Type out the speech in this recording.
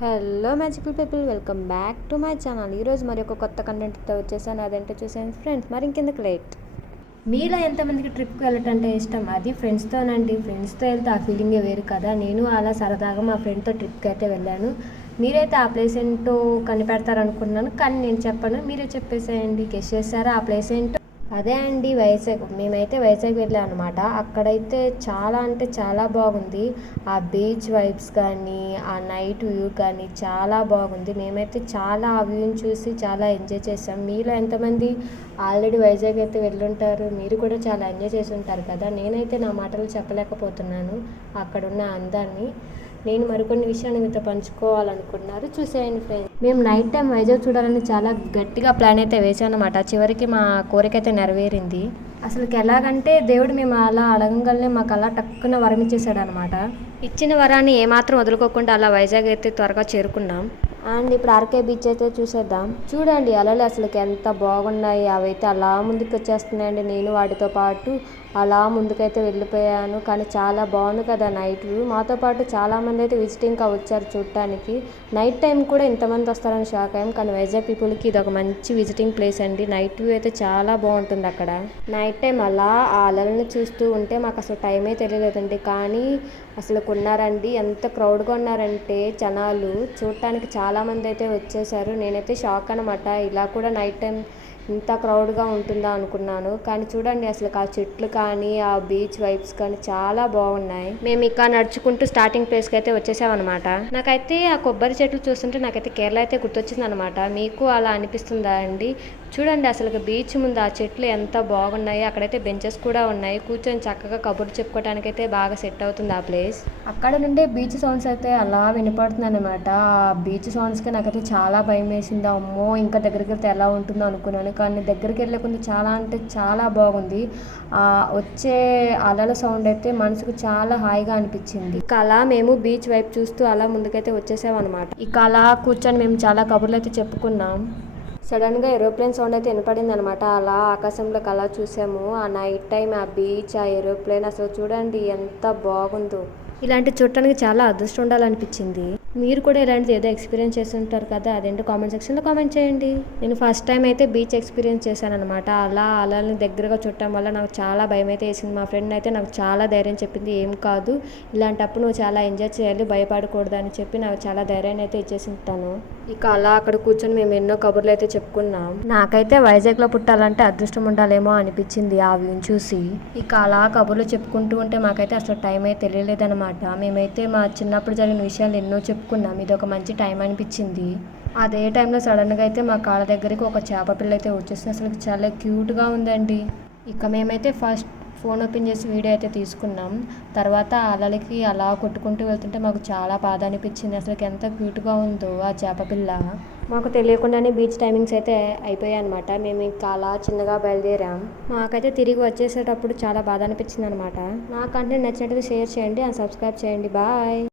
Hello magical people, welcome back to my channel. ఈరోజు మరి ఒక కొత్త కంటెంట్తో వచ్చేసాను. అదేంటో చూసాను ఫ్రెండ్స్. మరి ఇంకెందుకు లేట్? మీలో ఎంతమందికి ట్రిప్కి వెళ్ళటం అంటే ఇష్టం? అది ఫ్రెండ్స్తోనండి. ఫ్రెండ్స్తో వెళ్తే ఆ ఫీలింగే వేరు కదా. నేను అలా సరదాగా మా ఫ్రెండ్తో ట్రిప్కి అయితే వెళ్ళాను. మీరైతే ఆ ప్లేస్ ఏంటో కనిపెడతారనుకున్నాను, కానీ నేను చెప్పను, మీరే చెప్పేసేయండి. గెస్ చేస్తారా ఆ ప్లేస్ ఏంటో? అదే అండి, వైజాగ్. మేమైతే వైజాగ్ వెళ్ళాం అనమాట. అక్కడైతే చాలా అంటే చాలా బాగుంది. ఆ బీచ్ వైబ్స్ కానీ, ఆ నైట్ వ్యూ కానీ చాలా బాగుంది. మేమైతే చాలా ఆ వ్యూని చూసి చాలా ఎంజాయ్ చేసాం. మీలో ఎంతమంది ఆల్రెడీ వైజాగ్ అయితే వెళ్ళుంటారు? మీరు కూడా చాలా ఎంజాయ్ చేసి ఉంటారు కదా. నేనైతే నా మాటలు చెప్పలేకపోతున్నాను అక్కడున్న అందాన్ని. నేను మరికొన్ని విషయాన్ని మీతో పంచుకోవాలనుకున్నారు. చూసేయండి ఫ్రెండ్స్. మేము నైట్ టైం వైజాగ్ చూడాలని చాలా గట్టిగా ప్లాన్ అయితే వేసామన్నమాట. చివరికి మా కోరిక అయితే నెరవేరింది. అసలుకి ఎలాగంటే దేవుడు మేము అలా అడగంగానే మాకు అలా టక్కున వరం ఇచ్చేసాడు అనమాట. ఇచ్చిన వరాన్ని ఏమాత్రం వదులుకోకుండా అలా వైజాగ్ అయితే త్వరగా చేరుకున్నాం. అండ్ ఇప్పుడు ఆర్కే బీచ్ అయితే చూసేద్దాం. చూడండి అలలు అసలుకి ఎంత బాగున్నాయి. అవైతే అలా ముందుకు వచ్చేస్తున్నాయండి. నేను వాటితో పాటు అలా ముందుకైతే వెళ్ళిపోయాను. కానీ చాలా బాగుంది కదా నైట్ వ్యూ. మాతో పాటు చాలామంది అయితే విజిటింగ్గా వచ్చారు చూడటానికి. నైట్ టైం కూడా ఇంతమంది వస్తారని షాక్ అయ్యాం. కానీ వైజాగ్ పీపుల్కి ఇది ఒక మంచి విజిటింగ్ ప్లేస్ అండి. నైట్ వ్యూ అయితే చాలా బాగుంటుంది అక్కడ. నైట్ టైం అలా ఆ అలలను చూస్తూ ఉంటే మాకు అసలు టైమే తెలియలేదండి. కానీ అసలు కొన్నారండి, ఎంత క్రౌడ్గా ఉన్నారంటే జనాలు. చూడటానికి చాలామంది అయితే వచ్చేసారు. నేనైతే షాక్ అనమాట. ఇలా కూడా నైట్ టైం ఇంత క్రౌడ్గా ఉంటుందా అనుకున్నాను. కానీ చూడండి అసలు ఆ చెట్లు కానీ ఆ బీచ్ వైబ్స్ కానీ చాలా బాగున్నాయి. మేము ఇక నడుచుకుంటూ స్టార్టింగ్ ప్లేస్కి అయితే వచ్చేసామన్నమాట. నాకైతే ఆ కొబ్బరి చెట్లు చూస్తుంటే నాకైతే కేరళ అయితే గుర్తొచ్చింది అనమాట. మీకు అలా అనిపిస్తుందా అండి? చూడండి అసలు బీచ్ ముందు ఆ చెట్లు ఎంత బాగున్నాయి. అక్కడైతే బెంచెస్ కూడా ఉన్నాయి. కూర్చొని చక్కగా కబుర్లు చెప్పుకోవడానికి అయితే బాగా సెట్ అవుతుంది ఆ ప్లేస్. అక్కడ నుండే బీచ్ సౌండ్స్ అయితే అలా వినపడుతుంది అనమాట. ఆ బీచ్ సౌండ్స్కి నాకైతే చాలా భయం వేసింది. అమ్మో ఇంకా దగ్గరికి వెళ్తే ఎలా ఉంటుందో అనుకున్నాను. కానీ దగ్గరికి వెళ్ళే కొంచెం చాలా అంటే చాలా బాగుంది. వచ్చే అలల సౌండ్ అయితే మనసుకు చాలా హాయిగా అనిపించింది. ఇక అలా మేము బీచ్ వైపు చూస్తూ అలా ముందుకైతే వచ్చేసాం అనమాట. ఇక అలా కూర్చొని మేము చాలా కబుర్లు అయితే చెప్పుకున్నాం. సడన్గా ఏరోప్లేన్ సౌండ్ అయితే వినపడింది అనమాట. అలా ఆకాశంలోకి అలా చూసాము. ఆ నైట్ టైం ఆ బీచ్, ఆ ఏరోప్లేన్ అసలు చూడండి ఎంత బాగుందో. ఇలాంటి చూడటానికి చాలా అదృష్టం ఉండాలనిపించింది. మీరు కూడా ఇలాంటిది ఏదో ఎక్స్పీరియన్స్ చేస్తుంటారు కదా. అదేంటో కామెంట్ సెక్షన్లో కామెంట్ చేయండి. నేను ఫస్ట్ టైం అయితే బీచ్ ఎక్స్పీరియన్స్ చేశాను అనమాట. అలా అలల్ని దగ్గరగా చుట్టడం వల్ల నాకు చాలా భయం అయితే వేసింది. మా ఫ్రెండ్ అయితే నాకు చాలా ధైర్యం చెప్పింది. ఏం కాదు, ఇలాంటప్పుడు నువ్వు చాలా ఎంజాయ్ చేయాలి, భయపడకూడదు అని చెప్పి నాకు చాలా ధైర్యాన్ని అయితే ఇచ్చేసింటాను. ఇక అలా అక్కడ కూర్చొని మేము ఎన్నో కబుర్లు అయితే చెప్పుకున్నాం. నాకైతే వైజాగ్లో పుట్టాలంటే అదృష్టం ఉండాలేమో అనిపించింది ఆ వ్యూని చూసి. ఇక అలా కబుర్లు చెప్పుకుంటూ ఉంటే మాకైతే అసలు టైం అయితే తెలియలేదన్నమాట. మేమైతే మా చిన్నప్పుడు జరిగిన విషయాలు ఎన్నో చెప్పుకున్నాం. ఇది ఒక మంచి టైం అనిపించింది. అదే టైంలో సడన్గా అయితే మా కాళ్ళ దగ్గరికి ఒక చేప పిల్ల అయితే వచ్చేసింది. అసలు చాలా క్యూట్గా ఉందండి. ఇక మేమైతే ఫస్ట్ ఫోన్ ఓపెన్ చేసి వీడియో అయితే తీసుకున్నాం. తర్వాత అలలకి అలా కొట్టుకుంటూ వెళ్తుంటే మాకు చాలా బాధ అనిపించింది. అసలు ఎంత క్యూట్గా ఉందో ఆ చేప పిల్ల. మాకు తెలియకుండానే బీచ్ టైమింగ్స్ అయితే అయిపోయాయి అనమాట. మేము ఇంకా అలా చిన్నగా బయలుదేరాం. మాకైతే తిరిగి వచ్చేసేటప్పుడు చాలా బాధ అనిపించింది అనమాట. నా కంటెంట్ నచ్చినట్టు షేర్ చేయండి అండ్ సబ్స్క్రైబ్ చేయండి. బాయ్.